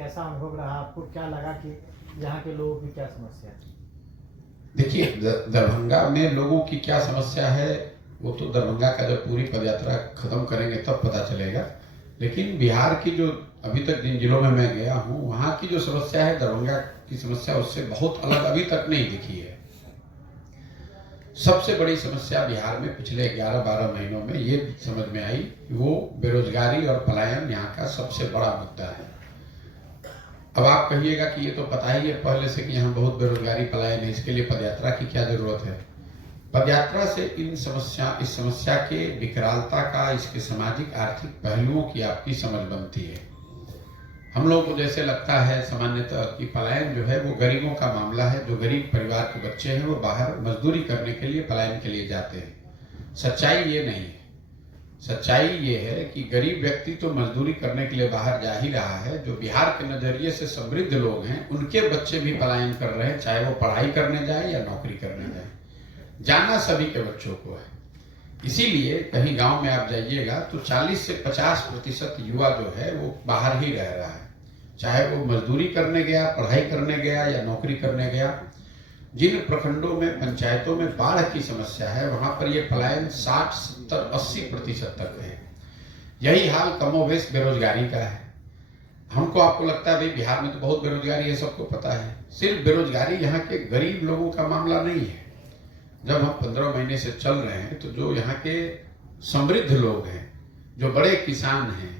कैसा अनुभव रहा आपको? क्या लगा कि यहाँ के लोगों की क्या समस्या है? देखिए, दरभंगा में लोगों की क्या समस्या है वो तो दरभंगा का जब पूरी पदयात्रा खत्म करेंगे तब पता चलेगा। लेकिन बिहार की जो अभी तक जिन जिलों में मैं गया हूँ वहाँ की जो समस्या है दरभंगा की समस्या उससे बहुत अलग अभी तक नहीं दिखी है। सबसे बड़ी समस्या बिहार में पिछले 11-12 महीनों में ये समझ में आई कि वो बेरोजगारी और पलायन यहाँ का सबसे बड़ा मुद्दा है। अब आप कहिएगा कि ये तो पता ही है पहले से कि यहाँ बहुत बेरोजगारी पलायन है, इसके लिए पदयात्रा की क्या जरूरत है। पदयात्रा से इस समस्या के विकरालता का, इसके सामाजिक आर्थिक पहलुओं की आपकी समझ बनती है। हम लोगों को जैसे लगता है सामान्यतः कि पलायन जो है वो गरीबों का मामला है, जो गरीब परिवार के बच्चे हैं वो बाहर मजदूरी करने के लिए पलायन के लिए जाते हैं। सच्चाई ये नहीं है। सच्चाई ये है कि गरीब व्यक्ति तो मजदूरी करने के लिए बाहर जा ही रहा है, जो बिहार के नजरिए से समृद्ध लोग हैं उनके बच्चे भी पलायन कर रहे हैं, चाहे वो पढ़ाई करने जाए या नौकरी करने जाए। जाना सभी के बच्चों को है। इसीलिए कहीं गांव में आप जाइएगा तो 40 से 50% युवा जो है वो बाहर ही रह रहा है, चाहे वो मजदूरी करने गया, पढ़ाई करने गया या नौकरी करने गया। जिन प्रखंडों में, पंचायतों में बाढ़ की समस्या है वहां पर ये पलायन 60, 70, 80% तक है। यही हाल कमोबेश बेरोजगारी का है। हमको आपको लगता है भाई बिहार में तो बहुत बेरोजगारी है, सबको पता है। सिर्फ बेरोजगारी यहाँ के गरीब लोगों का मामला नहीं है। जब हम 15 महीने से चल रहे हैं तो जो यहाँ के समृद्ध लोग हैं, जो बड़े किसान हैं,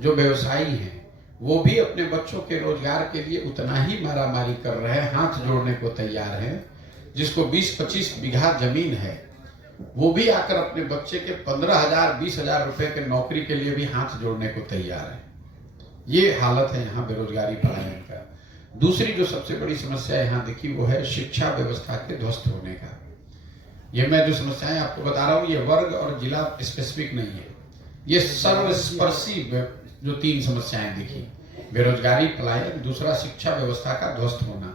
जो व्यवसायी हैं, वो भी अपने बच्चों के रोजगार के लिए उतना ही मारामारी कर रहे हैं, हाथ जोड़ने को तैयार हैं। जिसको 20-25 बीघा जमीन है वो भी आकर अपने बच्चे के 15,000, 20,000 रुपए के नौकरी के लिए भी हाथ जोड़ने को तैयार है। ये हालत है यहाँ बेरोजगारी पलायन का। दूसरी जो सबसे बड़ी समस्या यहाँ दिखी वो है शिक्षा व्यवस्था के ध्वस्त होने का। ये मैं जो समस्याएं आपको बता रहा हूँ ये वर्ग और जिला स्पेसिफिक नहीं है, ये सर्वस्पर्शी जो 3 समस्याएं दिखी, बेरोजगारी, पलायन, दूसरा शिक्षा व्यवस्था का ध्वस्त होना।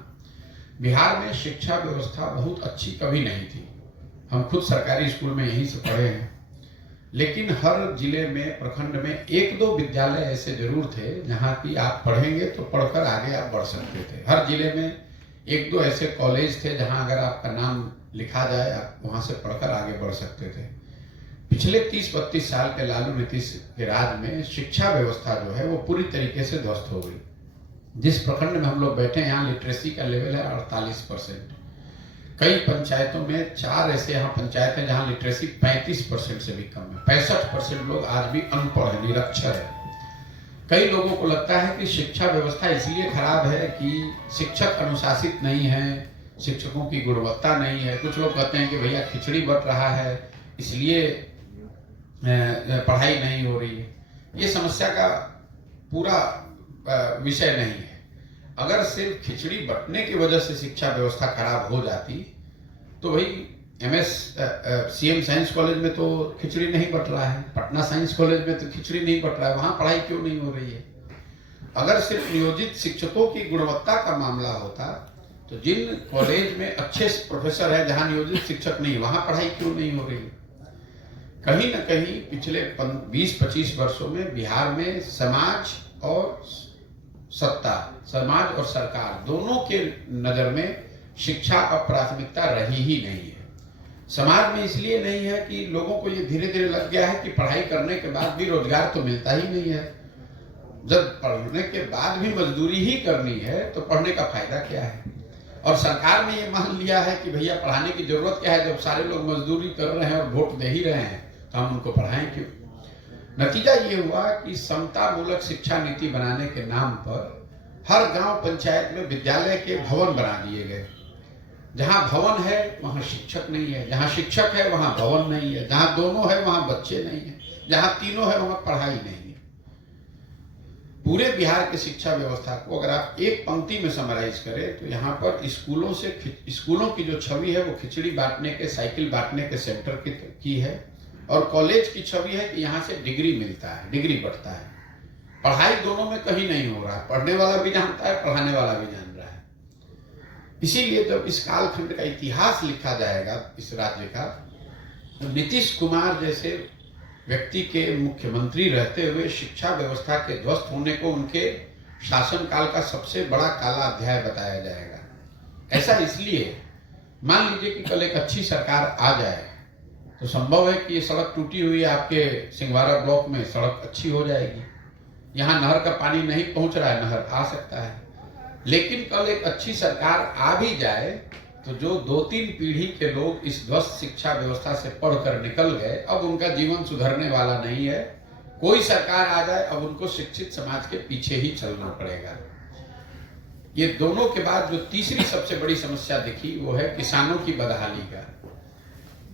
बिहार में शिक्षा व्यवस्था बहुत अच्छी कभी नहीं थी। हम खुद सरकारी स्कूल में यहीं से पढ़े हैं, लेकिन हर जिले में, प्रखंड में 1-2 विद्यालय ऐसे जरूर थे जहाँ की आप पढ़ेंगे तो पढ़कर आगे आप बढ़ सकते थे। हर जिले में 1-2 ऐसे कॉलेज थे जहाँ अगर आपका नाम लिखा जाए आप वहाँ से पढ़कर आगे बढ़ सकते थे। पिछले 30-32 साल के लालू नीतीश के राज में शिक्षा व्यवस्था जो है वो पूरी तरीके से ध्वस्त हो गई। जिस प्रखंड में हम लोग बैठे हैं यहाँ लिटरेसी का लेवल है 48%। कई पंचायतों में 4 ऐसे यहाँ पंचायत हैं जहाँ लिटरेसी 35% से भी कम है। 65% लोग आज भी अनपढ़ है, निरक्षर है। कई लोगों को लगता है कि शिक्षा व्यवस्था इसलिए खराब है कि शिक्षक अनुशासित नहीं है, शिक्षकों की गुणवत्ता नहीं है। कुछ लोग कहते हैं कि भैया खिचड़ी बट रहा है इसलिए पढ़ाई नहीं हो रही है। ये समस्या का पूरा विषय नहीं है। अगर सिर्फ खिचड़ी बंटने की वजह से शिक्षा व्यवस्था खराब हो जाती तो भाई सीएम साइंस कॉलेज में तो खिचड़ी नहीं बट रहा है, पटना साइंस कॉलेज में तो खिचड़ी नहीं बट रहा है, वहां पढ़ाई क्यों नहीं हो रही है? अगर सिर्फ नियोजित शिक्षकों की गुणवत्ता का मामला होता तो जिन कॉलेज में अच्छे प्रोफेसर है जहां नियोजित शिक्षक नहीं, वहां पढ़ाई क्यों नहीं हो रही है? कहीं ना कहीं पिछले 20-25 वर्षों में बिहार में समाज और सत्ता, समाज और सरकार दोनों के नजर में शिक्षा अब प्राथमिकता रही ही नहीं है। समाज में इसलिए नहीं है कि लोगों को ये धीरे धीरे लग गया है कि पढ़ाई करने के बाद भी रोजगार तो मिलता ही नहीं है। जब पढ़ने के बाद भी मजदूरी ही करनी है तो पढ़ने का फायदा क्या है? और सरकार ने ये मान लिया है कि भैया पढ़ाने की जरूरत क्या है, जब सारे लोग मजदूरी कर रहे हैं और वोट दे ही रहे हैं तो हम उनको पढ़ाएं क्यों? नतीजा ये हुआ कि समता मूलक शिक्षा नीति बनाने के नाम पर हर गांव पंचायत में विद्यालय के भवन बना दिए गए। जहां भवन है वहां शिक्षक नहीं है, जहां शिक्षक है वहां भवन नहीं है, जहां दोनों है वहां बच्चे नहीं है, जहां तीनों है वहां पढ़ाई नहीं है। पूरे बिहार की शिक्षा व्यवस्था को अगर आप एक पंक्ति में समराइज करें तो यहाँ पर स्कूलों की जो छवि है वो खिचड़ी बांटने के, साइकिल बांटने के सेंटर की है, और कॉलेज की छवि है कि यहाँ से डिग्री मिलता है, डिग्री बढ़ता है। पढ़ाई दोनों में कहीं नहीं हो रहा है। पढ़ने वाला भी जानता है, पढ़ाने वाला भी जान रहा है। इसीलिए जब इस कालखंड का इतिहास लिखा जाएगा इस राज्य का, तो नीतीश कुमार जैसे व्यक्ति के मुख्यमंत्री रहते हुए शिक्षा व्यवस्था के ध्वस्त होने को उनके शासनकाल का सबसे बड़ा काला अध्याय बताया जाएगा। ऐसा इसलिए, मान लीजिए कि कल एक अच्छी सरकार आ जाए तो संभव है कि ये सड़क टूटी हुई आपके सिंघवारा ब्लॉक में सड़क अच्छी हो जाएगी। यहाँ नहर का पानी नहीं पहुंच रहा है, नहर आ सकता है। लेकिन कल एक अच्छी सरकार आ भी जाए तो जो 2-3 पीढ़ी के लोग इस ध्वस्त शिक्षा व्यवस्था से पढ़कर निकल गए, अब उनका जीवन सुधरने वाला नहीं है। कोई सरकार आ जाए, अब उनको शिक्षित समाज के पीछे ही चलना पड़ेगा। ये दोनों के बाद जो तीसरी सबसे बड़ी समस्या दिखी वो है किसानों की बदहाली का।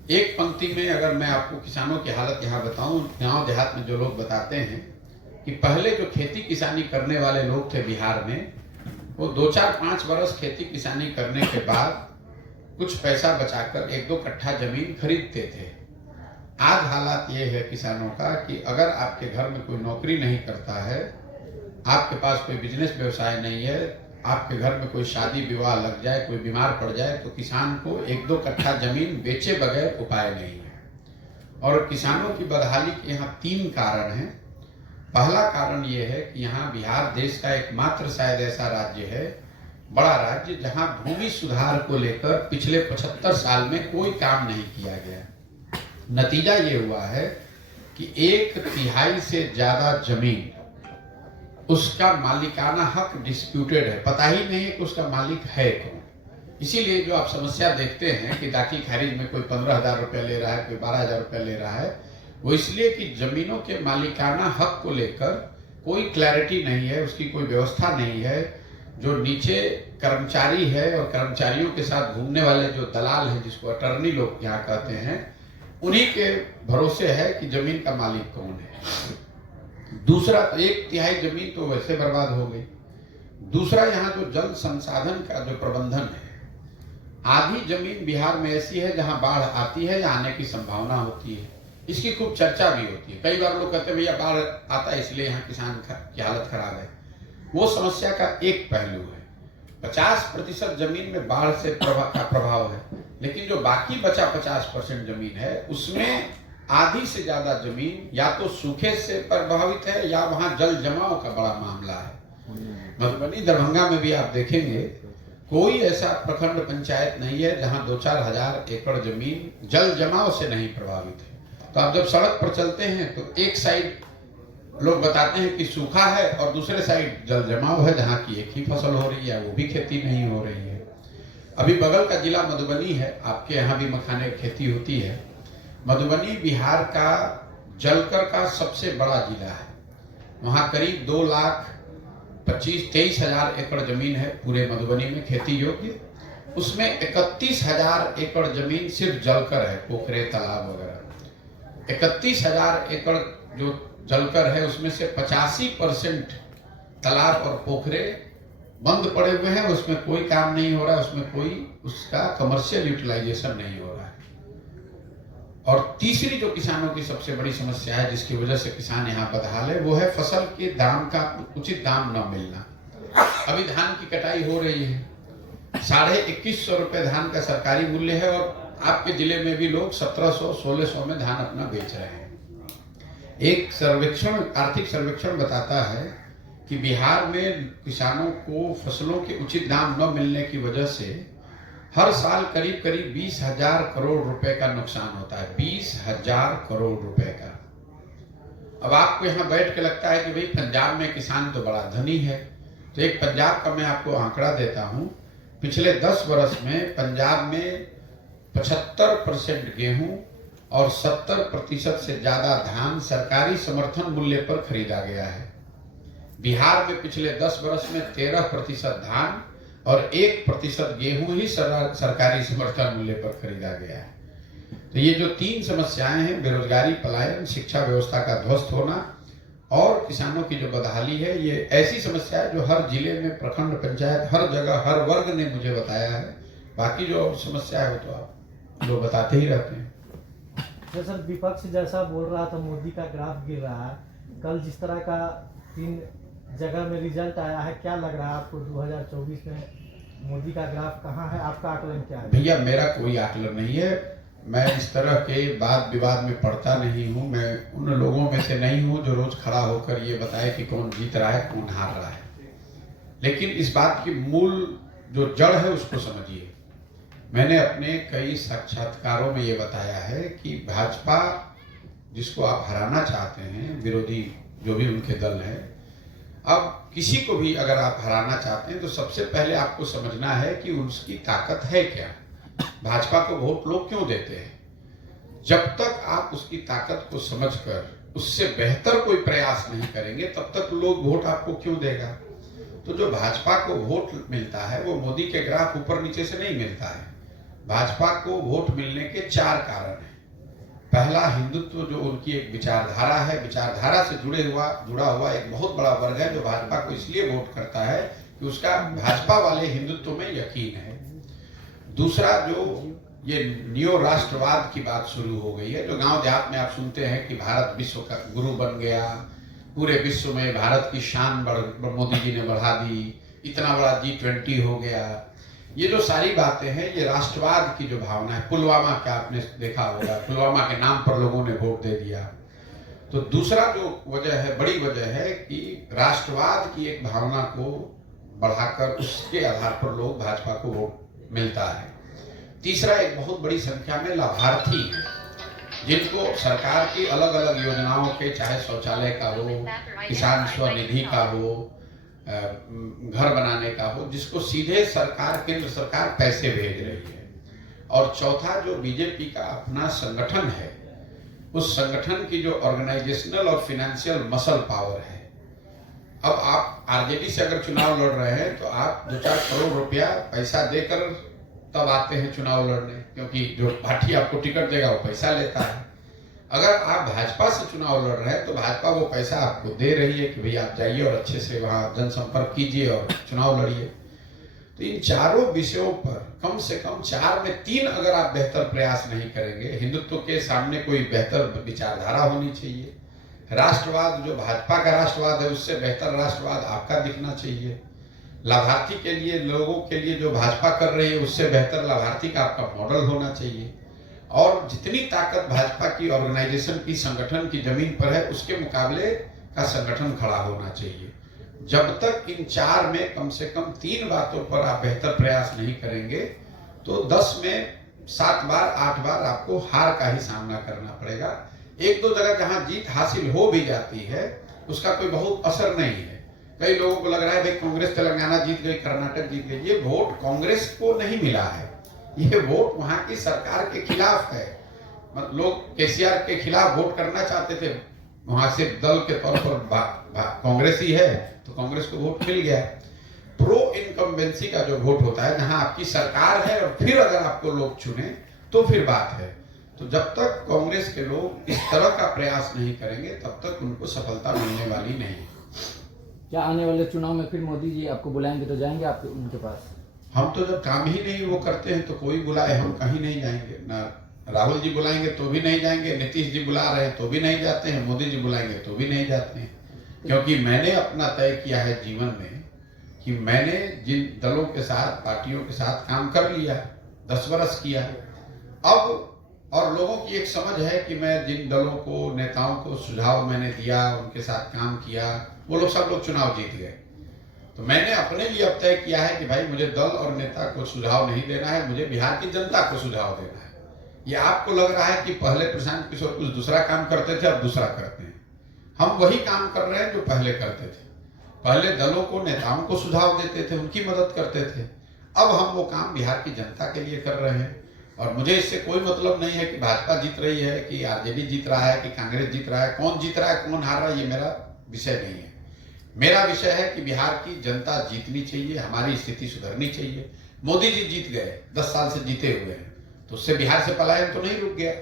एक पंक्ति में अगर मैं आपको किसानों की हालत यहाँ बताऊं, गांव देहात में जो लोग बताते हैं कि पहले जो खेती किसानी करने वाले लोग थे बिहार में, वो 2-4-5 वर्ष खेती किसानी करने के बाद कुछ पैसा बचाकर 1-2 कट्ठा जमीन खरीदते थे। आज हालात ये है किसानों का कि अगर आपके घर में कोई नौकरी नहीं करता है, आपके पास कोई बिजनेस व्यवसाय नहीं है, आपके घर में कोई शादी विवाह लग जाए, कोई बीमार पड़ जाए, तो किसान को 1-2 कट्ठा जमीन बेचे बगैर उपाय नहीं है। और किसानों की बदहाली के यहाँ 3 कारण हैं। पहला कारण ये है कि यहाँ बिहार देश का एकमात्र शायद ऐसा राज्य है, बड़ा राज्य, जहाँ भूमि सुधार को लेकर पिछले 75 साल में कोई काम नहीं किया गया। नतीजा ये हुआ है कि 1/3 से ज्यादा जमीन उसका मालिकाना हक डिस्प्यूटेड है, पता ही नहीं है कि उसका मालिक है कौन। इसीलिए जो आप समस्या देखते हैं कि दाखिल खारिज में कोई 15,000 रुपये ले रहा है, कोई 12,000 रुपये ले रहा है, वो इसलिए कि जमीनों के मालिकाना हक को लेकर कोई क्लैरिटी नहीं है, उसकी कोई व्यवस्था नहीं है। जो नीचे कर्मचारी है और कर्मचारियों के साथ घूमने वाले जो दलाल हैं, जिसको अटर्नी लोग यहाँ कहते हैं, उन्हीं के भरोसे है कि जमीन का मालिक कौन है। दूसरा, 1/3 जमीन तो वैसे बर्बाद हो गई। दूसरा, यहाँ जो जल संसाधन का जो प्रबंधन है, आधी जमीन बिहार में ऐसी है जहाँ बाढ़ आती है या आने की संभावना होती है। इसकी खूब चर्चा भी होती है। कई बार लोग कहते हैं भैया बाढ़ आता है इसलिए यहाँ किसान की हालत खराब है। वो समस्या का एक पहलू है। 50% जमीन में बाढ़ से प्रभाव है, लेकिन जो बाकी बचा 50% जमीन है, उसमें आधी से ज्यादा जमीन या तो सूखे से प्रभावित है या वहां जल जमाव का बड़ा मामला है। मधुबनी, दरभंगा में भी आप देखेंगे कोई ऐसा प्रखंड पंचायत नहीं है जहां 2-4 हजार एकड़ जमीन जल जमाव से नहीं प्रभावित है। तो आप जब सड़क पर चलते हैं तो एक साइड लोग बताते हैं कि सूखा है और दूसरे साइड जल जमाव है जहाँ की एक ही फसल हो रही है, वो भी खेती नहीं हो रही है। अभी बगल का जिला मधुबनी है, आपके यहाँ भी मखाने की खेती होती है। मधुबनी बिहार का जलकर का सबसे बड़ा जिला है। वहाँ करीब 2,23,000 एकड़ जमीन है पूरे मधुबनी में खेती योग्य। उसमें 31,000 एकड़ जमीन सिर्फ जलकर है, पोखरे तालाब वगैरह। 31,000 एकड़ जो जलकर है, उसमें से 85% तालाब और पोखरे बंद पड़े हुए हैं, उसमें कोई काम नहीं हो रहा है, उसमें कोई उसका कमर्शियल यूटिलाइजेशन नहीं हो रहा है। और तीसरी जो किसानों की सबसे बड़ी समस्या है, जिसकी वजह से किसान यहाँ बदहाल है, वो है फसल के दाम का उचित दाम न मिलना। अभी धान की कटाई हो रही है, 2150 रुपये धान का सरकारी मूल्य है, और आपके जिले में भी लोग 1700-1600 में धान अपना बेच रहे हैं। एक सर्वेक्षण, आर्थिक सर्वेक्षण बताता है कि बिहार में किसानों को फसलों के उचित दाम न मिलने की वजह से हर साल करीब 20,000 करोड़ रुपए का नुकसान होता है। 20,000 करोड़ रुपए का। अब आपको यहाँ बैठ के लगता है कि भाई पंजाब में किसान तो बड़ा धनी है, तो एक पंजाब का मैं आपको आंकड़ा देता हूँ। पिछले 10 वर्ष में पंजाब में 75% गेहूं और 70% से ज्यादा धान सरकारी समर्थन मूल्य पर खरीदा गया है। बिहार में पिछले 10 वर्ष में 13% धान और 1% गेहूं ही सरकारी समर्थन मूल्य पर खरीदा गया है। तो ये जो 3 समस्याएं हैं, बेरोजगारी, पलायन, शिक्षा व्यवस्था का ध्वस्त होना और किसानों की जो बदहाली है, ये ऐसी समस्या है जो हर जिले में, प्रखंड पंचायत, हर जगह, हर वर्ग ने मुझे बताया है। बाकी जो समस्या है वो तो आप लोग बताते ही रहते हैं। सर, विपक्ष जैसा बोल रहा था मोदी का ग्राफ गिर रहा है, कल जिस तरह का 3 जगह में रिजल्ट आया है, क्या लग रहा है आपको 2024 में मोदी का ग्राफ कहाँ है? आपका आकलन क्या है? भैया, मेरा कोई आकलन नहीं है। मैं इस तरह के वाद विवाद में पढ़ता नहीं हूँ। मैं उन लोगों में से नहीं हूँ जो रोज खड़ा होकर ये बताए कि कौन जीत रहा है, कौन हार रहा है। लेकिन इस बात की मूल जो जड़ है उसको समझिए। मैंने अपने कई साक्षात्कारों में ये बताया है कि भाजपा जिसको आप हराना चाहते हैं, विरोधी जो भी उनके दल है, अब किसी को भी अगर आप हराना चाहते हैं तो सबसे पहले आपको समझना है कि उसकी ताकत है क्या। भाजपा को वोट लोग क्यों देते हैं? जब तक आप उसकी ताकत को समझकर उससे बेहतर कोई प्रयास नहीं करेंगे तब तक लोग वोट आपको क्यों देगा। तो जो भाजपा को वोट मिलता है वो मोदी के ग्राफ ऊपर नीचे से नहीं मिलता है। भाजपा को वोट मिलने के 4 कारण हैं। पहला, हिंदुत्व जो उनकी एक विचारधारा है, विचारधारा से जुड़ा हुआ एक बहुत बड़ा वर्ग है जो भाजपा को इसलिए वोट करता है कि उसका भाजपा वाले हिंदुत्व में यकीन है। दूसरा, जो ये नियो राष्ट्रवाद की बात शुरू हो गई है, जो गांव देहात में आप सुनते हैं कि भारत विश्व का गुरु बन गया, पूरे विश्व में भारत की शान मोदी जी ने बढ़ा दी, इतना बड़ा G20 हो गया। ये जो सारी बातें हैं ये राष्ट्रवाद की जो भावना है। पुलवामा का आपने देखा होगा, पुलवामा के नाम पर लोगों ने वोट दे दिया। तो दूसरा जो वजह है, बड़ी वजह है कि राष्ट्रवाद की एक भावना को बढ़ाकर उसके आधार पर लोग भाजपा को वोट मिलता है। तीसरा, एक बहुत बड़ी संख्या में लाभार्थी हैं जिनको सरकार की अलग अलग योजनाओं के, चाहे शौचालय का हो, किसान स्वनिधि का हो, घर बनाने का हो, जिसको सीधे सरकार, केंद्र सरकार पैसे भेज रही है। और चौथा, जो बीजेपी का अपना संगठन है, उस संगठन की जो ऑर्गेनाइजेशनल और फिनेंशियल मसल पावर है। अब आप आरजेडी से अगर चुनाव लड़ रहे हैं तो आप 2-4 करोड़ रुपया पैसा देकर तब आते हैं चुनाव लड़ने, क्योंकि जो पार्टी आपको टिकट देगा वो पैसा लेता है। अगर आप भाजपा से चुनाव लड़ रहे हैं तो भाजपा वो पैसा आपको दे रही है कि भाई आप जाइए और अच्छे से वहां जनसंपर्क कीजिए और चुनाव लड़िए। तो इन चारों विषयों पर कम से कम 4 में 3 अगर आप बेहतर प्रयास नहीं करेंगे, हिंदुत्व के सामने कोई बेहतर विचारधारा होनी चाहिए, राष्ट्रवाद जो भाजपा का राष्ट्रवाद है उससे बेहतर राष्ट्रवाद आपका दिखना चाहिए, लाभार्थी के लिए, लोगों के लिए जो भाजपा कर रही है उससे बेहतर लाभार्थी का आपका मॉडल होना चाहिए, और जितनी ताकत भाजपा की ऑर्गेनाइजेशन की, संगठन की जमीन पर है उसके मुकाबले का संगठन खड़ा होना चाहिए। जब तक इन 4 में कम से कम 3 बातों पर आप बेहतर प्रयास नहीं करेंगे तो 10 में 7 बार 8 बार आपको हार का ही सामना करना पड़ेगा। 1-2 जगह जहां जीत हासिल हो भी जाती है उसका कोई बहुत असर नहीं है। कई लोगों को लग रहा है भाई कांग्रेस तेलंगाना जीत गई, कर्नाटक जीत गई। ये वोट कांग्रेस को नहीं मिला है, ये वोट वहां की सरकार के खिलाफ है। लोग केसीआर के खिलाफ वोट करना चाहते थे, वहां से दल के तौर पर कांग्रेस ही है तो कांग्रेस को वोट मिल गया। प्रो इनकम्बेंसी का जो वोट होता है, जहां आपकी सरकार है और फिर अगर आपको लोग चुने तो फिर बात है। तो जब तक कांग्रेस के लोग इस तरह का प्रयास नहीं करेंगे तब तक उनको सफलता मिलने वाली नहीं। क्या आने वाले चुनाव में फिर मोदी जी आपको बुलाएंगे तो जाएंगे आप उनके पास? हम तो जब काम ही नहीं वो करते हैं तो कोई बुलाए हम कहीं नहीं जाएंगे। ना राहुल जी बुलाएंगे तो भी नहीं जाएंगे, नीतीश जी बुला रहे हैं तो भी नहीं जाते हैं, मोदी जी बुलाएंगे तो भी नहीं जाते हैं। क्योंकि मैंने अपना तय किया है जीवन में कि मैंने जिन दलों के साथ, पार्टियों के साथ काम कर लिया, 10 वर्ष किया, अब और लोगों की एक समझ है कि मैं जिन दलों को, नेताओं को सुझाव मैंने दिया, उनके साथ काम किया, वो लोग सब लोग चुनाव जीत गए। तो मैंने अपने लिए अब तय किया है कि भाई मुझे दल और नेता को सुझाव नहीं देना है, मुझे बिहार की जनता को सुझाव देना है। ये आपको लग रहा है कि पहले प्रशांत किशोर कुछ दूसरा काम करते थे, अब दूसरा करते हैं। हम वही काम कर रहे हैं जो पहले करते थे। पहले दलों को, नेताओं को सुझाव देते थे, उनकी मदद करते थे। अब हम वो काम बिहार की जनता के लिए कर रहे हैं। और मुझे इससे कोई मतलब नहीं है कि भाजपा जीत रही है, कि आरजेडी जीत रहा है, कि कांग्रेस जीत रहा है। कौन जीत रहा है, कौन हार रहा है, ये मेरा विषय नहीं है। मेरा विषय है कि बिहार की जनता जीतनी चाहिए, हमारी स्थिति सुधरनी चाहिए। मोदी जी जीत गए, 10 साल से जीते हुए हैं, तो उससे बिहार से पलायन तो नहीं रुक गया,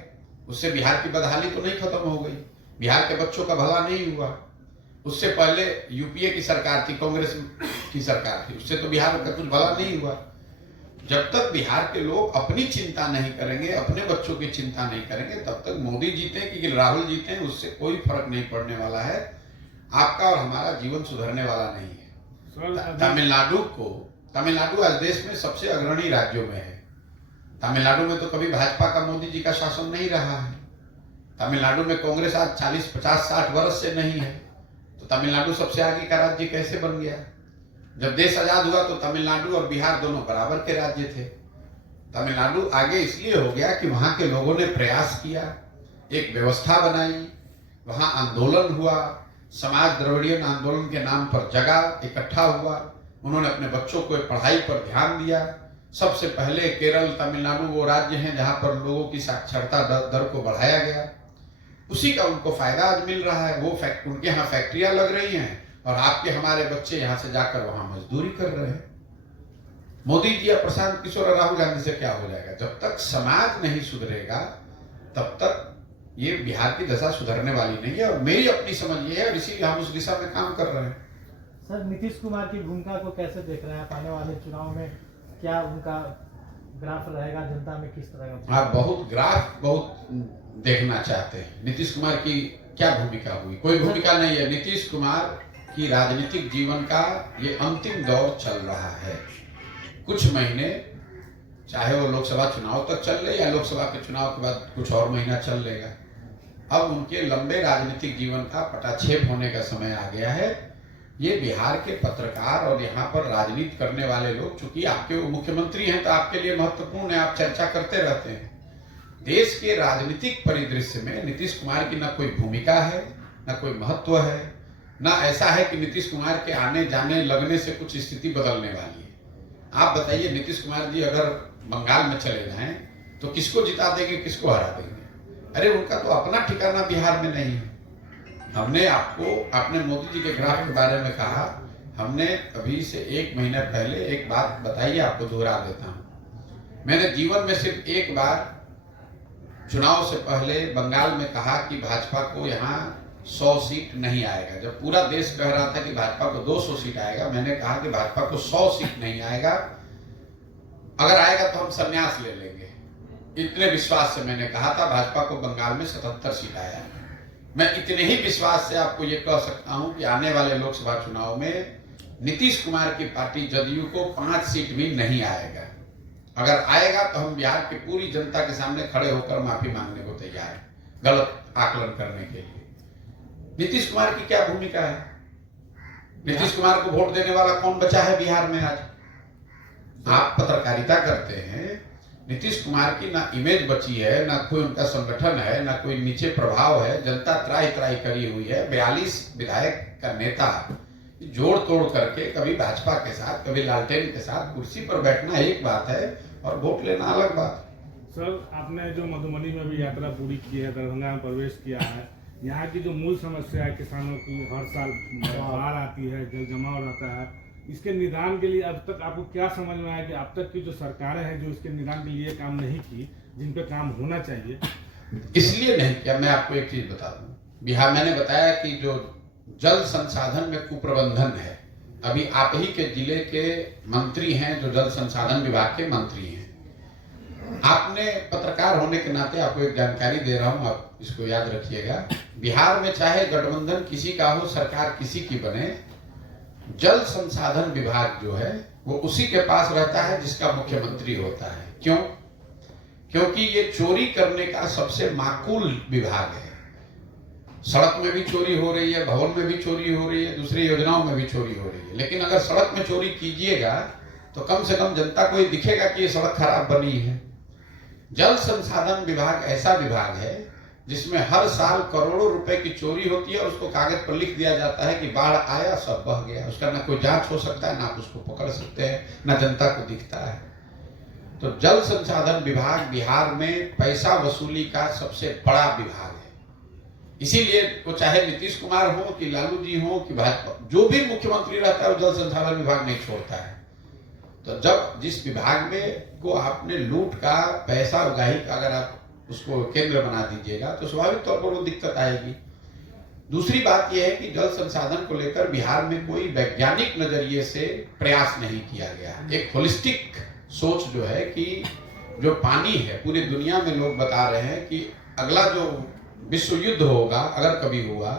उससे बिहार की बदहाली तो नहीं खत्म हो गई, बिहार के बच्चों का भला नहीं हुआ। उससे पहले यूपीए की सरकार थी, कांग्रेस की सरकार थी, उससे तो बिहार का कुछ भला नहीं हुआ। जब तक बिहार के लोग अपनी चिंता नहीं करेंगे, अपने बच्चों की चिंता नहीं करेंगे, तब तक मोदी जीते कि राहुल जीते, उससे कोई फर्क नहीं पड़ने वाला है। आपका और हमारा जीवन सुधरने वाला नहीं है। तमिलनाडु आज देश में सबसे अग्रणी राज्यों में है। तमिलनाडु में तो कभी भाजपा का, मोदी जी का शासन नहीं रहा है। तमिलनाडु में कांग्रेस आज 40, 50, 60 वर्ष से नहीं है, तो तमिलनाडु सबसे आगे का राज्य कैसे बन गया? जब देश आजाद हुआ तो तमिलनाडु और बिहार दोनों बराबर के राज्य थे। तमिलनाडु आगे इसलिए हो गया कि वहां के लोगों ने प्रयास किया, एक व्यवस्था बनाई, वहां आंदोलन हुआ, समाज द्रविड़ियन आंदोलन के नाम पर जगा, इकट्ठा हुआ, उन्होंने अपने बच्चों को पढ़ाई पर ध्यान दिया। सबसे पहले केरल, तमिलनाडु वो राज्य हैं जहां पर लोगों की साक्षरता दर को बढ़ाया गया। उसी का उनको फायदा आज मिल रहा है। वो उनके यहाँ फैक्ट्रियां लग रही हैं और आपके हमारे बच्चे यहाँ से जाकर वहां मजदूरी कर रहे हैं। मोदी जी या प्रशांत किशोर और राहुल गांधी से क्या हो जाएगा? जब तक समाज नहीं सुधरेगा तब तक ये बिहार की दशा सुधरने वाली नहीं है। और मेरी अपनी समझ ये है और इसीलिए हम उस दिशा में काम कर रहे हैं। सर, नीतीश कुमार की भूमिका को कैसे देख रहे हैं आप? आने वाले चुनाव में क्या उनका ग्राफ रहेगा, जनता में किस तरह का? आप बहुत देखना चाहते हैं। नीतीश कुमार की क्या भूमिका हुई? कोई भूमिका नहीं है। नीतीश कुमार की राजनीतिक जीवन का ये अंतिम दौर चल रहा है। कुछ महीने, चाहे वो लोकसभा चुनाव तक चल ले या लोकसभा के चुनाव के बाद कुछ और महीना चल लेगा। अब उनके लंबे राजनीतिक जीवन का पटाक्षेप होने का समय आ गया है। ये बिहार के पत्रकार और यहाँ पर राजनीति करने वाले लोग, चूंकि आपके वो मुख्यमंत्री हैं तो आपके लिए महत्वपूर्ण है, आप चर्चा करते रहते हैं। देश के राजनीतिक परिदृश्य में नीतीश कुमार की न कोई भूमिका है, न कोई महत्व है, न ऐसा है कि नीतीश कुमार के आने जाने लगने से कुछ स्थिति बदलने वाली है। आप बताइए, नीतीश कुमार जी अगर बंगाल में चले जाएं तो किसको जिता देंगे, किसको हरा देंगे? अरे उनका तो अपना ठिकाना बिहार में नहीं है। हमने आपने मोदी जी के ग्राफ के बारे में कहा, हमने अभी से 1 महीना पहले एक बात बताई, आपको दोहरा देता हूं। मैंने जीवन में सिर्फ एक बार चुनाव से पहले बंगाल में कहा कि भाजपा को यहाँ 100 सीट नहीं आएगा। जब पूरा देश कह रहा था कि भाजपा को 200 सीट आएगा, मैंने कहा कि भाजपा को 100 सीट नहीं आएगा, अगर आएगा तो हम संन्यास ले लेंगे। इतने विश्वास से मैंने कहा था। भाजपा को बंगाल में 77 सीट आया। मैं इतने ही विश्वास से आपको ये कह सकता हूं कि आने वाले लोकसभा चुनाव में नीतीश कुमार की पार्टी जदयू को 5 सीट भी नहीं आएगा। अगर आएगा तो हम बिहार की पूरी जनता के सामने खड़े होकर माफी मांगने को तैयार हैं, गलत आकलन करने के लिए। नीतीश कुमार की क्या भूमिका है? नीतीश कुमार को वोट देने वाला कौन बचा है बिहार में आज? आप पत्रकारिता करते हैं, नीतीश कुमार की ना इमेज बची है, ना कोई उनका संगठन है, ना कोई नीचे प्रभाव है। जनता त्राही त्राही करी हुई है। 42 विधायक का नेता जोड़ तोड़ करके कभी भाजपा के साथ, कभी लालटेन के साथ कुर्सी पर बैठना एक बात है और वोट लेना अलग बात। सर, आपने जो मधुबनी में भी यात्रा पूरी की है, दरभंगा में प्रवेश किया है, यहाँ की जो मूल समस्या है किसानों की, हर साल बाढ़ आती है, जल जमाव रहता है, इसके निदान के लिए अब तक आपको क्या समझ में आया कि अब तक की जो सरकारें हैं जो इसके निदान के लिए काम नहीं की, जिन पे काम होना चाहिए? इसलिए नहीं किया। मैं आपको एक चीज बता दूं, बिहार, मैंने बताया कि जो जल संसाधन में कुप्रबंधन है, अभी आप ही के जिले के मंत्री हैं जो जल संसाधन विभाग के मंत्री हैं। आपने पत्रकार होने के नाते आपको एक जानकारी दे रहा हूं, आप इसको याद रखिएगा। बिहार में चाहे गठबंधन किसी का हो, सरकार किसी की बने, जल संसाधन विभाग जो है वो उसी के पास रहता है जिसका मुख्यमंत्री होता है। क्यों? क्योंकि ये चोरी करने का सबसे माकूल विभाग है। सड़क में भी चोरी हो रही है, भवन में भी चोरी हो रही है, दूसरी योजनाओं में भी चोरी हो रही है। लेकिन अगर सड़क में चोरी कीजिएगा तो कम से कम जनता को ये दिखेगा कि ये सड़क खराब बनी है। जल संसाधन विभाग ऐसा विभाग है जिसमें हर साल करोड़ों रुपए की चोरी होती है और उसको कागज पर लिख दिया जाता है कि बाढ़ आया, सब बह गया। उसका ना कोई जांच हो सकता है, ना आप उसको पकड़ सकते हैं, ना जनता को दिखता है। तो जल संसाधन विभाग बिहार में पैसा वसूली का सबसे बड़ा विभाग है। इसीलिए वो चाहे नीतीश कुमार हो कि लालू जी हो कि भाजपा, जो भी मुख्यमंत्री रहता है वो जल संसाधन विभाग नहीं छोड़ता है। तो जब जिस विभाग में को आपने लूट का, पैसा उगाही का अगर आप उसको केंद्र बना दीजिएगा तो स्वाभाविक तौर पर वो दिक्कत आएगी। दूसरी बात यह है कि जल संसाधन को लेकर बिहार में कोई वैज्ञानिक नजरिए से प्रयास नहीं किया गया। एक होलिस्टिक सोच जो है कि जो पानी है, पूरी दुनिया में लोग बता रहे हैं कि अगला जो विश्व युद्ध होगा, अगर कभी हुआ,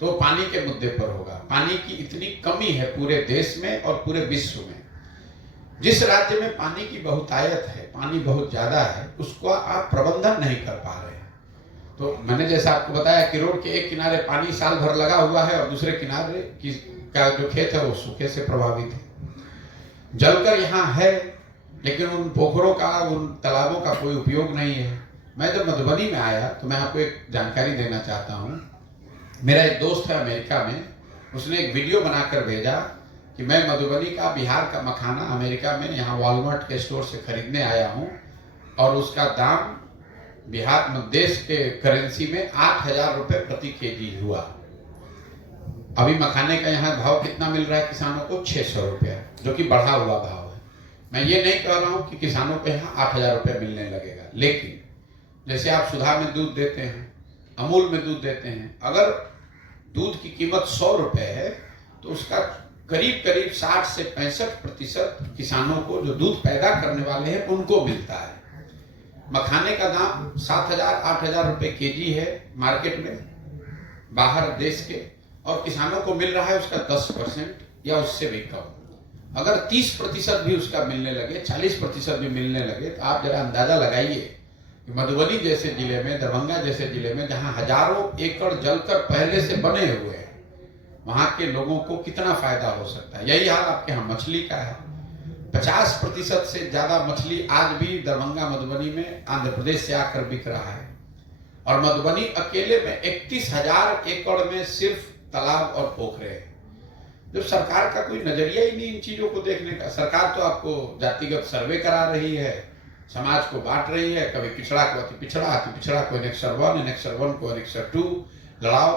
तो पानी के मुद्दे पर होगा। पानी की इतनी कमी है पूरे देश में और पूरे विश्व में। जिस राज्य में पानी की बहुतायत है, पानी बहुत ज्यादा है, उसको आप प्रबंधन नहीं कर पा रहे हैं। तो मैंने जैसा आपको बताया कि रोड के एक किनारे पानी साल भर लगा हुआ है और दूसरे किनारे का जो खेत है वो सूखे से प्रभावित है। जलकर यहाँ है, लेकिन उन पोखरों का, उन तालाबों का कोई उपयोग नहीं है। मैं जब मधुबनी में आया तो मैं आपको एक जानकारी देना चाहता हूँ। मेरा एक दोस्त है अमेरिका में, उसने एक वीडियो बनाकर भेजा कि मैं मधुबनी का, बिहार का मखाना अमेरिका में यहाँ वॉलमार्ट के स्टोर से खरीदने आया हूँ और उसका दाम बिहार में देश के करेंसी में 8,000 रुपये प्रति केजी हुआ। अभी मखाने का यहाँ भाव कितना मिल रहा है किसानों को? 600 रुपया, जो कि बढ़ा हुआ भाव है। मैं ये नहीं कह रहा हूँ कि किसानों को यहाँ 8,000 रुपये मिलने लगेगा, लेकिन जैसे आप सुधा में दूध देते हैं, अमूल में दूध देते हैं, अगर दूध की कीमत 100 रुपये है तो उसका करीब करीब 60 से 65% किसानों को, जो दूध पैदा करने वाले हैं, उनको मिलता है। मखाने का दाम 7,000-8,000 रुपये केजी है मार्केट में बाहर देश के, और किसानों को मिल रहा है उसका 10% या उससे भी कम। अगर 30% भी उसका मिलने लगे, 40% भी मिलने लगे, तो आप जरा अंदाजा लगाइए कि मधुबनी जैसे जिले में, दरभंगा जैसे जिले में, जहां हजारों एकड़ जलकर पहले से बने हुए हैं, वहां के लोगों को कितना फायदा हो सकता है। यही हाल आपके यहाँ मछली का है। 50% से ज्यादा मछली आज भी दरभंगा, मधुबनी में आंध्र प्रदेश से आकर बिक रहा है, और मधुबनी अकेले में 31,000 एकड़ में सिर्फ तालाब और पोखरे हैं। जब सरकार का कोई नजरिया ही नहीं इन चीजों को देखने का। सरकार तो आपको जातिगत सर्वे करा रही है, समाज को बांट रही है, कभी पिछड़ा को अति पिछड़ा, अति पिछड़ा को एनेक्सर 1, एनेक्सर 1 को एनेक्सर 2 लड़ाओ,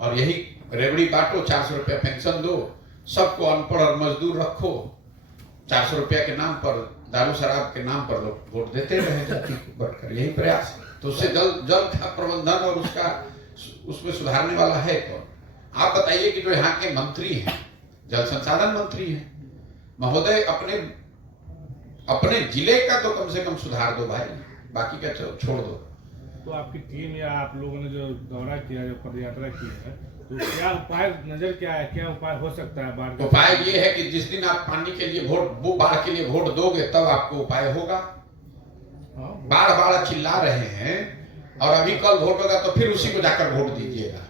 और यही रेवड़ी बांटो, 400 रुपया पेंशन दो, सबको अनपढ़ और मजदूर रखो, 400 रुपया के नाम पर, दारू शराब के नाम पर लोग वोट देते रहे जाति को बढ़कर, यही प्रयास है। तो उससे जल का प्रबंधन और उसमें सुधारने वाला है कौन? आप बताइए कि जो यहाँ के मंत्री हैं, जल संसाधन मंत्री हैं, महोदय अपने जिले का तो कम से कम सुधार दो भाई, बाकी का छोड़ दो। तो आपकी टीम या आप लोगों ने जो दौरा किया, जो पदयात्रा की है, तो क्या उपाय नजर क्या है, क्या उपाय हो सकता है? बाढ़ उपाय ये है कि जिस दिन आप पानी के लिए वोट, बाढ़ के लिए वोट दोगे, तब आपको उपाय होगा। बाढ़ चिल्ला रहे हैं, और अभी कल वोट होगा तो फिर उसी को जाकर वोट दीजिएगा।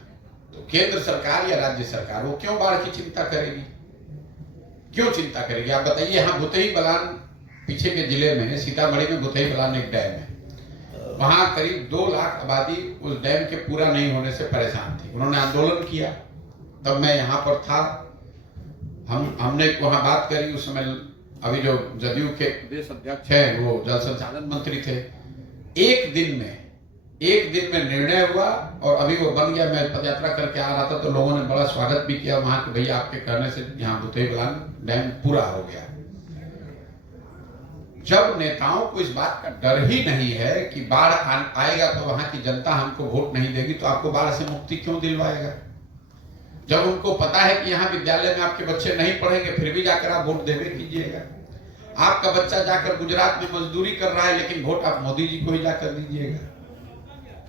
तो केंद्र सरकार या राज्य सरकार वो क्यों बाढ़ की चिंता करेगी? क्यों चिंता करेगी? आप बताइए। यहाँ भुतही बलान पीछे के जिले में, सीतामढ़ी में भुतही बलान एक डैम है, वहां करीब 2 लाख आबादी उस डैम के पूरा नहीं होने से परेशान थी। उन्होंने आंदोलन किया, तब मैं यहाँ पर था, हमने वहां बात करी। उस समय अभी जो जदयू के प्रदेश अध्यक्ष हैं वो जल संसाधन मंत्री थे। एक दिन में निर्णय हुआ, और अभी वो बन गया। मैं पदयात्रा करके आ रहा था तो लोगों ने बड़ा स्वागत भी किया वहां कि भैया आपके कहने से यहाँ भुतही बलान डैम पूरा हो गया। जब नेताओं को इस बात का डर ही नहीं है कि बाढ़ आएगा तो वहां की जनता हमको वोट नहीं देगी, तो आपको बाढ़ से मुक्ति क्यों दिलवाएगा? जब उनको पता है कि यहाँ विद्यालय में आपके बच्चे नहीं पढ़ेंगे, फिर भी जाकर आप वोट देवे कीजिएगा। आपका बच्चा जाकर गुजरात में मजदूरी कर रहा है, लेकिन वोट आप मोदी जी को ही जाकर दीजिएगा।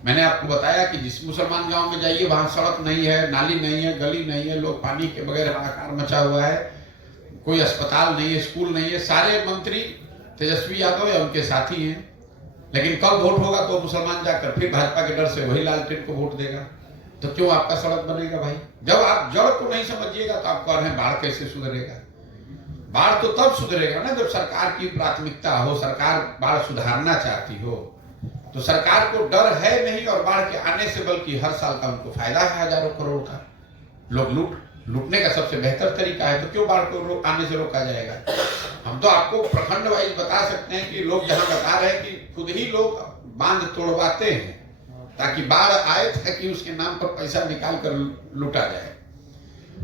मैंने आपको बताया कि जिस मुसलमान गांव में जाइए, वहां सड़क नहीं है, नाली नहीं है, गली नहीं है, लोग पानी के बगैर हाहाकार मचा हुआ है, कोई अस्पताल नहीं है, स्कूल नहीं है। सारे मंत्री तेजस्वी यादव या उनके साथी हैं, लेकिन कल वोट होगा तो मुसलमान जाकर फिर भाजपा के डर से वही लालटेन को वोट देगा। तो क्यों आपका सड़क बनेगा भाई? जब आप जड़ को नहीं समझिएगा तो आप कह रहे हैं बाढ़ कैसे सुधरेगा? बाढ़ तो तब सुधरेगा ना जब सरकार की प्राथमिकता हो, सरकार बाढ़ सुधारना चाहती हो। तो सरकार को डर है नहीं और बाढ़ के आने से, बल्कि हर साल का उनको फायदा है हजारों करोड़ का। लोग लूटने का सबसे बेहतर तरीका है, तो क्यों बाढ़ को आने से रोका जाएगा? हम तो आपको प्रखंड वाइज बता सकते हैं कि लोग जहां बता रहे हैं कि खुद ही लोग बांध तोड़वाते हैं ताकि बाढ़ आए, ताकि उसके नाम पर पैसा निकाल कर लूटा जाए।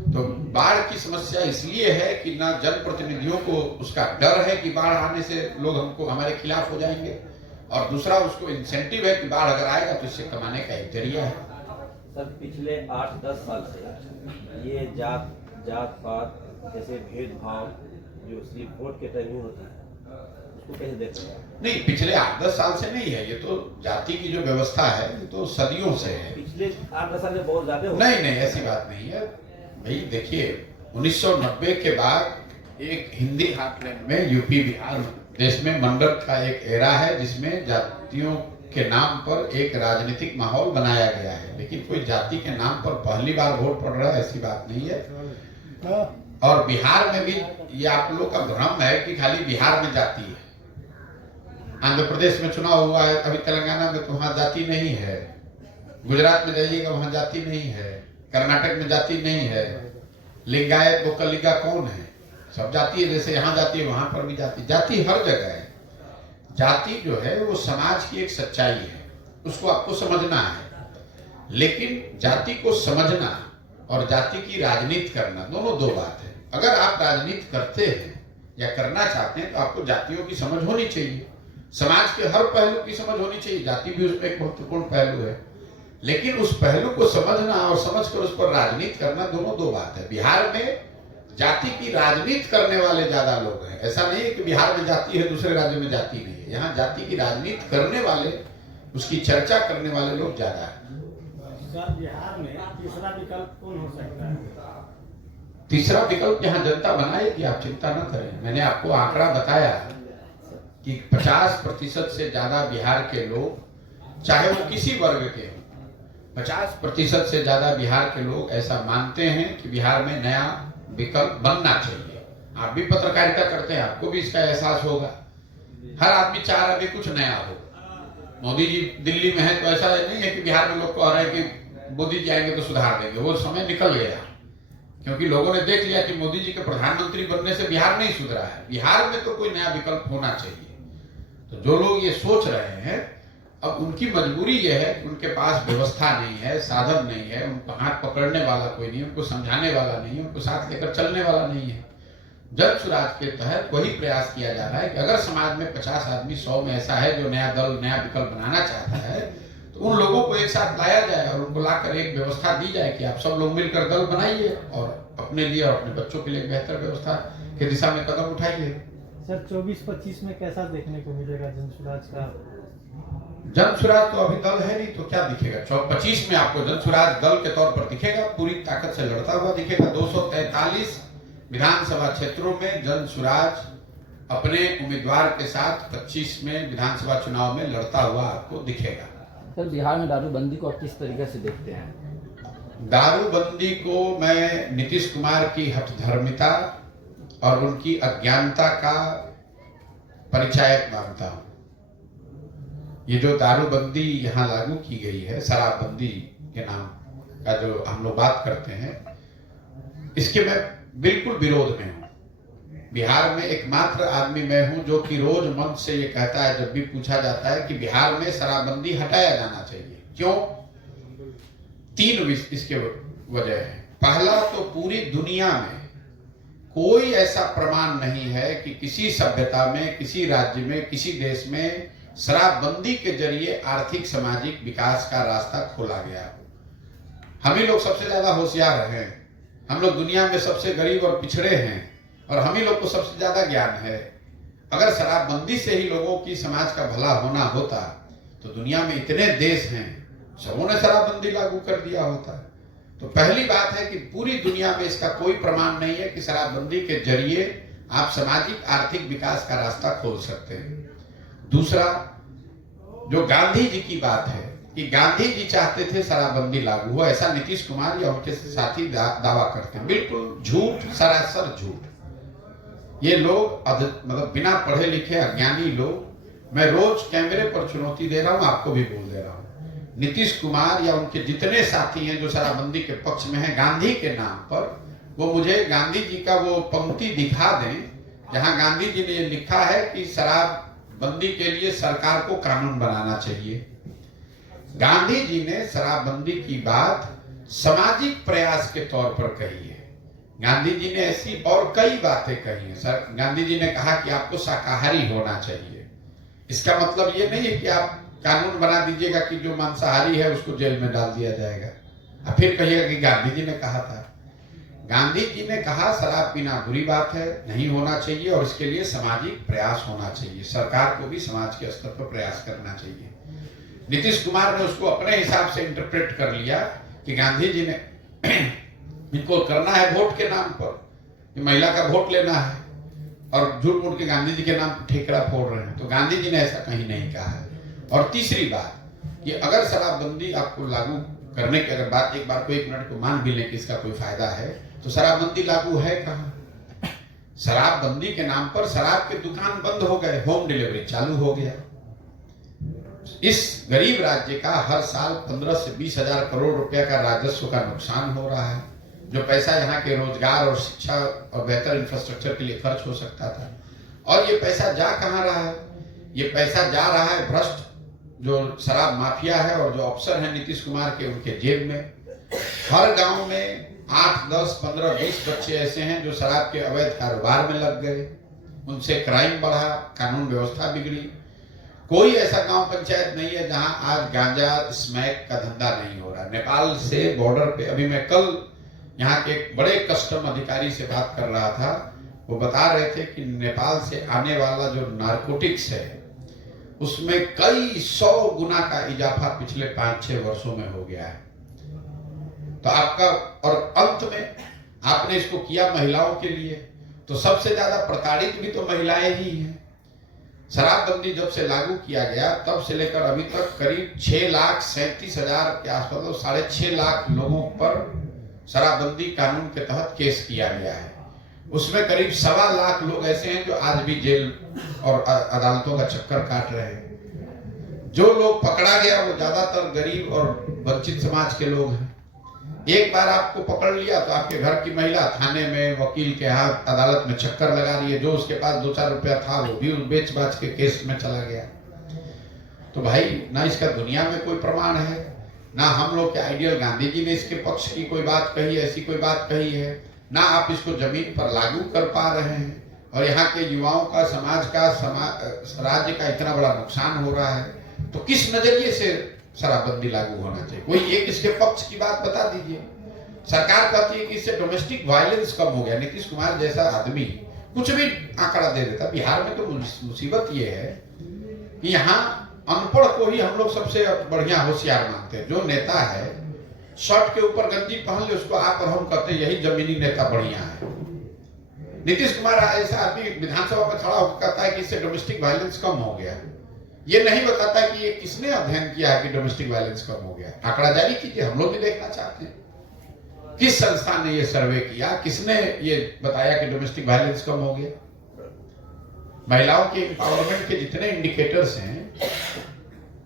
तो बाढ़ की समस्या इसलिए है कि ना जनप्रतिनिधियों को उसका डर है कि बाढ़ आने से लोग हमारे खिलाफ हो जाएंगे, और दूसरा उसको इंसेंटिव है कि बाढ़ अगर आएगा तो इससे कमाने का एक जरिया है। सर, पिछले 8-10 साल से ये जात पात जैसे भेदभाव जो सिर्फ वोट के टाइम में होता है, उसको कैसे देखते हैं? नहीं, पिछले 8-10 साल से नहीं है, ये तो जाति की जो व्यवस्था है ये तो सदियों से है। पिछले 8-10 साल में बहुत ज्यादा नहीं, ऐसी बात नहीं है भाई। देखिए, 1990 के बाद एक हिंदी हार्टलैंड में, यूपी बिहार देश में मंडल का एक एरा है जिसमें जातियों के नाम पर एक राजनीतिक माहौल बनाया गया है, लेकिन कोई जाति के नाम पर पहली बार वोट पड़ रहा है ऐसी बात नहीं है। और बिहार में भी ये आप लोग का भ्रम है कि खाली बिहार में जाति है। आंध्र प्रदेश में चुनाव हुआ है, अभी तेलंगाना में तो वहां जाति नहीं है, गुजरात में जाइएगा वहां जाति नहीं है, कर्नाटक में जाति नहीं है, लिंगायत वोकलिगा कौन है, सब जाति है। जैसे यहाँ जाति है वहां पर भी जाति, जाति हर जगह है। जाति जो है वो समाज की एक सच्चाई है, उसको आपको समझना है। लेकिन जाति को समझना और जाति की राजनीति करना दोनों दो बात है। अगर आप राजनीति करते हैं या करना चाहते हैं तो आपको जातियों की समझ होनी चाहिए, समाज के हर पहलू की समझ होनी चाहिए, जाति भी उसमें एक महत्वपूर्ण पहलू है। लेकिन उस पहलू को समझना और समझकर उस पर राजनीति करना दोनों दो बात है। बिहार में जाति की राजनीति करने वाले ज्यादा लोग हैं। ऐसा नहीं है कि बिहार में जाति है दूसरे राज्यों में जाति नहीं है। यहाँ जाति की राजनीति करने वाले, उसकी चर्चा करने वाले लोग ज्यादा है। सर, बिहार में तीसरा विकल्प कौन हो सकता है? तीसरा विकल्प जहां जनता बनाएगी, आप चिंता न करें। मैंने आपको आंकड़ा बताया कि 50% से ज्यादा बिहार के लोग, चाहे वो किसी वर्ग के हो, 50% से ज्यादा बिहार के लोग ऐसा मानते हैं कि बिहार में नया विकल्प बनना चाहिए। आप भी पत्रकारिता करते हैं, आपको भी इसका एहसास होगा। हर आदमी चाह रहा है कुछ नया हो। मोदी जी दिल्ली में है तो ऐसा नहीं है कि बिहार में लोग कह रहे हैं कि मोदी जी आएंगे तो सुधार देंगे। वो समय निकल गया, क्योंकि लोगों ने देख लिया कि मोदी जी के प्रधानमंत्री बनने से बिहार नहीं सुधरा है। बिहार में तो कोई नया विकल्प होना चाहिए। तो जो लोग ये सोच रहे हैं, अब उनकी मजबूरी यह है कि उनके पास व्यवस्था नहीं है, साधन नहीं है, उनको हाथ पकड़ने वाला कोई नहीं, उनको समझाने वाला नहीं है, उनको साथ लेकर चलने वाला नहीं है। जन सुराज के तहत वही प्रयास किया जा रहा है कि अगर समाज में 50 आदमी 100 में ऐसा है जो नया दल, नया विकल्प बनाना चाहता है, तो उन लोगों को एक साथ लाया जाए और उनको लाकर एक व्यवस्था दी जाए कि आप सब लोग मिलकर दल बनाइए और अपने लिए और अपने बच्चों के लिए बेहतर व्यवस्था की दिशा में कदम उठाइए। सर 24-25 में कैसा देखने को मिलेगा जनसुराज का? जनसुराज तो अभी दल है नहीं, तो क्या दिखेगा? 25 में आपको जनसुराज दल के तौर पर दिखेगा, पूरी ताकत से लड़ता हुआ दिखेगा। 243 विधानसभा क्षेत्रों में जनसुराज अपने उम्मीदवार के साथ 25 में विधानसभा चुनाव में लड़ता हुआ आपको दिखेगा। सर, बिहार में दारूबंदी को आप किस तरीके से देखते हैं? दारूबंदी को मैं नीतीश कुमार की हठधर्मिता और उनकी अज्ञानता का परिचायक मानता हूं। ये जो दारूबंदी यहाँ लागू की गई है, शराबबंदी के नाम का जो हम लोग बात करते हैं, इसके मैं बिल्कुल विरोध में हूं। बिहार में एकमात्र आदमी मैं हूं जो कि रोज मंच से ये कहता है, जब भी पूछा जाता है कि बिहार में शराबबंदी हटाया जाना चाहिए। क्यों? 3 इसके वजह है। पहला तो पूरी दुनिया में कोई ऐसा प्रमाण नहीं है कि किसी सभ्यता में, किसी राज्य में, किसी देश में शराबबंदी के जरिए आर्थिक सामाजिक विकास का रास्ता खोला गया। हम ही लोग सबसे ज्यादा होशियार हैं, हम लोग दुनिया में सबसे गरीब और पिछड़े हैं और हम ही लोग को सबसे ज्यादा ज्ञान है। अगर शराबबंदी से ही लोगों की समाज का भला होना होता तो दुनिया में इतने देश हैं, सबों ने शराबबंदी लागू कर दिया होता। तो पहली बात है कि पूरी दुनिया में इसका कोई प्रमाण नहीं है कि शराबबंदी के जरिए आप सामाजिक आर्थिक विकास का रास्ता खोल सकते हैं। दूसरा, जो गांधी जी की बात है कि गांधी जी चाहते थे शराबबंदी लागू हो, ऐसा नीतीश कुमार या उनके साथी दावा करते हैं। बिल्कुल झूठ, सरासर झूठ। ये लोग मतलब बिना पढ़े लिखे अज्ञानी लोग। मैं रोज कैमरे पर चुनौती दे रहा हूं, आपको भी बोल दे रहा हूं, नीतीश कुमार या उनके जितने साथी हैं जो शराबबंदी के पक्ष में हैं गांधी के नाम पर, वो मुझे गांधी जी का वो पंक्ति दिखा दें जहां गांधी जी ने ये लिखा है कि शराबबंदी के लिए सरकार को कानून बनाना चाहिए। गांधी जी ने शराबबंदी की बात सामाजिक प्रयास के तौर पर कही है। गांधी जी ने ऐसी और कई बातें कही हैं। सर, गांधी जी ने कहा कि आपको शाकाहारी होना चाहिए। इसका मतलब ये नहीं है कि आप कानून बना दीजिएगा कि जो मांसाहारी है उसको जेल में डाल दिया जाएगा, और फिर कहिएगा कि गांधी जी ने कहा था। गांधी जी ने कहा शराब पीना बुरी बात है, नहीं होना चाहिए और इसके लिए सामाजिक प्रयास होना चाहिए। सरकार को भी समाज के स्तर पर प्रयास करना चाहिए। नीतीश कुमार ने उसको अपने हिसाब से इंटरप्रेट कर लिया कि गांधी जी ने इनको करना है वोट के नाम पर, महिला का वोट लेना है, और झूठ मूठ के गांधी जी के नाम पर ठेकरा फोड़ रहे हैं। तो गांधी जी ने ऐसा कहीं नहीं कहा है। और तीसरी बात, कि अगर शराबबंदी आपको लागू करने की अगर बात एक बार को 1 मिनट को मान भी लें कि इसका कोई फायदा है, तो शराबबंदी लागू है कहाँ? शराबबंदी के नाम पर शराब के दुकान बंद हो गए, होम डिलीवरी चालू हो गया। इस गरीब राज्य का हर साल 15 से 20 हजार करोड़ रुपया का राजस्व का नुकसान हो रहा है, जो पैसा यहाँ के रोजगार और शिक्षा और बेहतर इंफ्रास्ट्रक्चर के लिए खर्च हो सकता था। और ये पैसा जा कहाँ रहा है? ये पैसा जा रहा है भ्रष्ट जो शराब माफिया है और जो अफसर हैं नीतीश कुमार के, उनके जेब में। हर गांव में 8, 10, 15, 20 बच्चे ऐसे हैं जो शराब के अवैध कारोबार में लग गए, उनसे क्राइम बढ़ा, कानून व्यवस्था बिगड़ी। कोई ऐसा गांव पंचायत नहीं है जहां आज गांजा स्मैक का धंधा नहीं हो रहा। नेपाल से बॉर्डर पे, अभी मैं कल यहाँ के एक बड़े कस्टम अधिकारी से बात कर रहा था, वो बता रहे थे कि नेपाल से आने वाला जो नारकोटिक्स है उसमें कई 100 गुना का इजाफा पिछले 5-6 वर्षों में हो गया है। तो आपका, और अंत में आपने इसको किया महिलाओं के लिए, तो सबसे ज्यादा प्रताड़ित भी तो महिलाएं ही हैं। शराबबंदी जब से लागू किया गया तब से लेकर अभी तक करीब 6,37,000 के आसपास, मतलब 6.5 लाख लोगों पर शराबबंदी कानून के तहत केस किया गया है। उसमें करीब 1.25 लाख लोग ऐसे हैं जो आज भी जेल और अदालतों का चक्कर काट रहे हैं। जो लोग पकड़ा गया वो ज्यादातर गरीब और वंचित समाज के लोग हैं। एक बार आपको पकड़ लिया तो आपके घर की महिला थाने में वकील के हाथ अदालत में चक्कर लगा रही है, जो उसके पास 2-4 रुपया था वो भी बेच बाच के केस में चला गया। तो भाई, ना इसका दुनिया में कोई प्रमाण है, ना हम लोग के आइडियल गांधी जी ने इसके पक्ष की कोई बात कही, ऐसी कोई बात कही है, ना आप इसको जमीन पर लागू कर पा रहे हैं। और यहाँ के युवाओं का, समाज का, राज्य का इतना बड़ा नुकसान हो रहा है, तो किस नजरिए से शराबबंदी लागू होना चाहिए? कोई एक इसके पक्ष की बात बता दीजिए। सरकार कहती है कि इससे डोमेस्टिक वायलेंस कम हो गया। नीतीश कुमार जैसा आदमी कुछ भी आंकड़ा दे देता। बिहार में तो मुसीबत ये है कि यहाँ अनपढ़ को ही हम लोग सबसे बढ़िया होशियार मानते हैं। जो नेता है शर्ट के ऊपर गंजी पहन ले, उसको आप और हम कहते हैं यही जमीनी नेता बढ़िया है। नीतीश कुमार ऐसा आदमी विधानसभा में खड़ा होकर कहता है कि इससे डोमेस्टिक वायलेंस कम हो गया। ये नहीं बताता कि ये किसने अध्ययन किया है कि डोमेस्टिक वायलेंस कम हो गया। आंकड़ा जारी कीजिए, हम लोग भी देखना चाहते हैं। किस संस्थान ने ये सर्वे किया, किसने ये बताया कि डोमेस्टिक वायलेंस कम हो गया? महिलाओं के एम्पावरमेंट के जितने इंडिकेटर्स हैं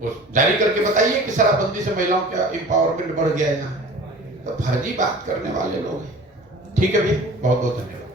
वो जारी करके बताइए कि शराबबंदी से महिलाओं का एम्पावरमेंट बढ़ गया यहाँ। तो फर्जी बात करने वाले लोग हैं। ठीक है भैया, बहुत बहुत धन्यवाद।